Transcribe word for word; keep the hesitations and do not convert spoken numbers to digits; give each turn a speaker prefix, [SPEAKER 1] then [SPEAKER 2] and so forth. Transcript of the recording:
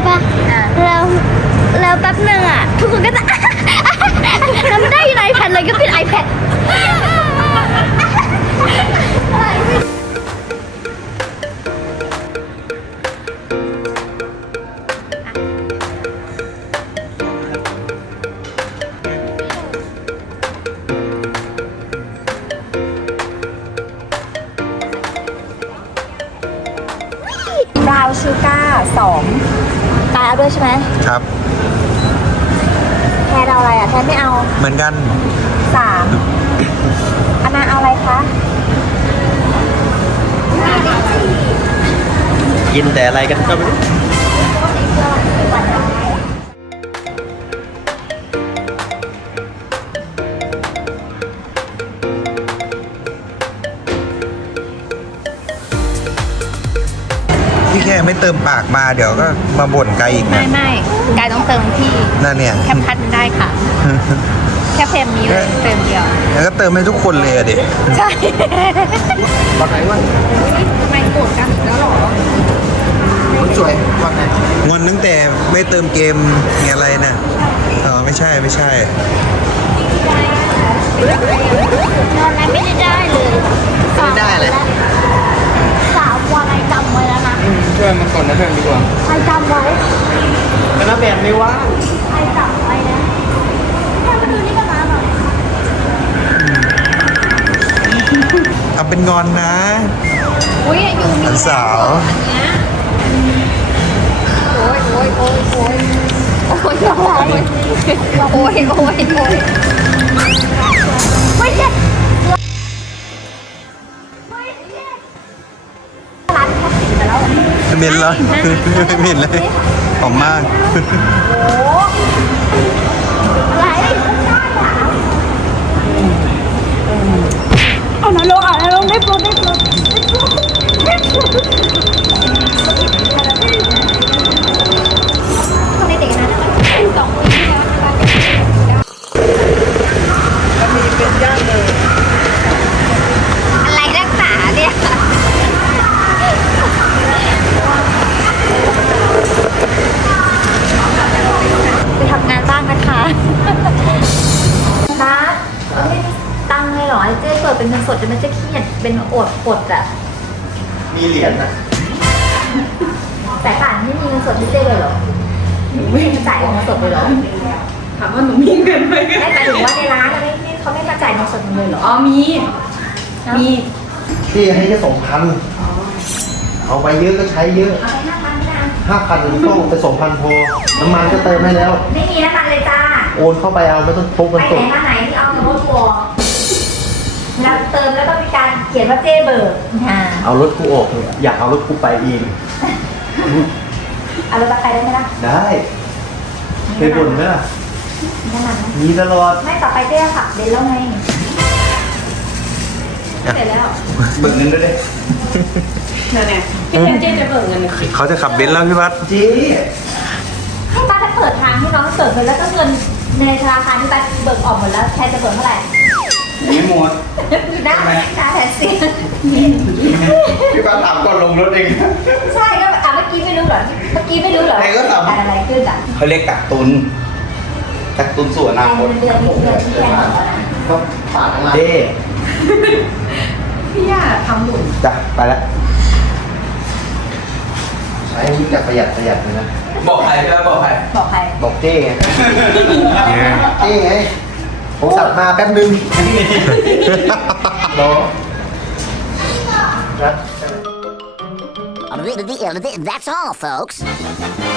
[SPEAKER 1] ป่ะแล้วแล้วแป๊บหนึ่งอ่ะทุกคนก็จะแล้วไม่ได้ยิน iPad เลยก็เป็น iPad บราวน์ชูการ์สองตายเอาด้วยใช่ไหม
[SPEAKER 2] ครับ
[SPEAKER 1] แทนเอาอะไรอ่ะแทนไม่เอา
[SPEAKER 2] เหมือนกัน
[SPEAKER 1] สามอันนาเอาอะไรคะ
[SPEAKER 2] กินแต่อะไรกันก็ไม่รู้พี่แค่ไม่เติมปากมาเดี๋ยวก็มาบ่นไกลอีกนะ
[SPEAKER 1] ไม่ไม่ไกลต้องเติมที่
[SPEAKER 2] นั่นเนี่ย
[SPEAKER 1] แค่พัดได้ค่ะ แค่เพลมนี้เลยเพลมเดียว
[SPEAKER 2] แล้วก็เติมให้ทุกคนเลยอะเด็ก
[SPEAKER 1] ใช่
[SPEAKER 2] วันไหนวัน
[SPEAKER 1] ทำไมโกรธกันแล้วหรอ
[SPEAKER 2] สวยวันไหนวันตั้งแต่ไม่เติมเกมมีอะไรนะอ๋อไม่ใช่ไม่ใช่
[SPEAKER 1] นอนแล้วไม่ได้ได้เลย
[SPEAKER 2] ไม่ได้เลย
[SPEAKER 1] สาววันไอจำไว้แล้วนะ
[SPEAKER 2] ช่วยมันก่อนนะเพื่อนดีกว่า
[SPEAKER 1] ไอจำไว้
[SPEAKER 2] แต่ละแบบไม่ว่า
[SPEAKER 1] ไอจำไว้นะแค่มาดูนี่ก็มาหน่อย
[SPEAKER 2] เอาเป็นงอนนะ
[SPEAKER 1] อุ้ยอยู่มี
[SPEAKER 2] สาว
[SPEAKER 1] อันเนี้ยโอ้ยโอ้ยโอ้ยโอ้ยโอ้ยโอ้ยโอ้ยโอ้ยโอ้ยโอ้ยไม่ใช่ร้านเขาปิดไปแล้ว
[SPEAKER 2] เหม็นเลยเหม็นเลยหอมมาก
[SPEAKER 1] โอ้อะไรเอาหน่อยลงอ่ะลงได้โปรได้โปรได้โปรคนในเด็กนั้นนะคะสองคนที่แล้วนะคะ
[SPEAKER 2] ก็มีเป็นย่างเลย
[SPEAKER 1] อะไรรักษาเนี่ยไปทำงานบ้างนะคะนะไม่มีตังค์เลยเหรอไอ้เจ๊เปิดเป็นเงินสดจะไม่ใช่เครียดเป็นอดอดอะ
[SPEAKER 2] มีเหรียญนะ
[SPEAKER 1] แต่ป่านไม่มีเงินสดที่เจ๊เลยเหรอไม่มาจ่ายเงินสดเลยเหรอ
[SPEAKER 3] ถามว่าหนูมีเงินไหม
[SPEAKER 1] ไม่หมายถึงว่าในร้านไม่เขาไม่มาจ่ายเงินสดเลยเหรอ
[SPEAKER 3] อ๋อมีมี
[SPEAKER 2] ที่ให้แค่สองพันเอาไปเยอะก็ใช้เยอะ
[SPEAKER 1] เอาไปห้าพันนะ
[SPEAKER 2] ห้าพันต้องไปสองพันพอน้ำมันก็เติมให้แล้ว
[SPEAKER 1] ไม่มีน้ำมันเลยจ้า
[SPEAKER 2] โอนเข้าไปเอาไม่ต้องพกเงินสด
[SPEAKER 1] ไปไหนมาไหนที่เอาเงินรถทัวร์แล้วเติมแล้วก็มีการเขียนว่าเจ๊เบิร์
[SPEAKER 2] เอารถกูออกอยากเอารถกูไปเอง
[SPEAKER 1] เอารถไปได้ไหมล่ะ
[SPEAKER 2] ได้เคยบ่นไหมล่ะ
[SPEAKER 1] มีน้ำมันไหม
[SPEAKER 2] มีตลอด
[SPEAKER 1] ไม่ต่อไปเจ๊ขับเบนซ์แล้วไงเสร็จแล้ว
[SPEAKER 2] เบิกเงินด้วยดิ
[SPEAKER 3] เนี่ยเนี่ยพี่แทนเจ๊จะเบิกเงิน
[SPEAKER 2] เขาจะขับเบนซ์แล้วพี่วัดเจ๊
[SPEAKER 1] ให้ป้าจะเปิดทางให้น้องเปิดไปแล้วก็เงินในธนาคารที่ป้าเบิกออกหมดแล้วแทนจะเบิกเท่าไหร่
[SPEAKER 2] ไม่หมด
[SPEAKER 1] ได้ได้แทนสิ
[SPEAKER 2] พี่ป้าถามก่อนลงรถเอง
[SPEAKER 1] ใช่ก็อ่ะเมื่อกี้ไม่รู้เหรอเมื่อกี้ไม่รู้เหรออะไรขึ้นอ่ะ
[SPEAKER 2] เขาเรียกกักตุนกักตุนส่วนอนาคต
[SPEAKER 1] เดือนนี้เดือนที่แทนบอกนะ
[SPEAKER 2] ก็ฝากอะไรเด้
[SPEAKER 3] พี่ย่าทำบุญ
[SPEAKER 2] จ้ะไปแล้วใช้วิธีประหยัดประหยัดเลยนะบอกใครก็บอกใคร
[SPEAKER 1] บอกใคร
[SPEAKER 2] บอกเจ้ไงเจ้ไงผมสั่งมาแป๊บนึงรอนะ
[SPEAKER 4] That's all, folks.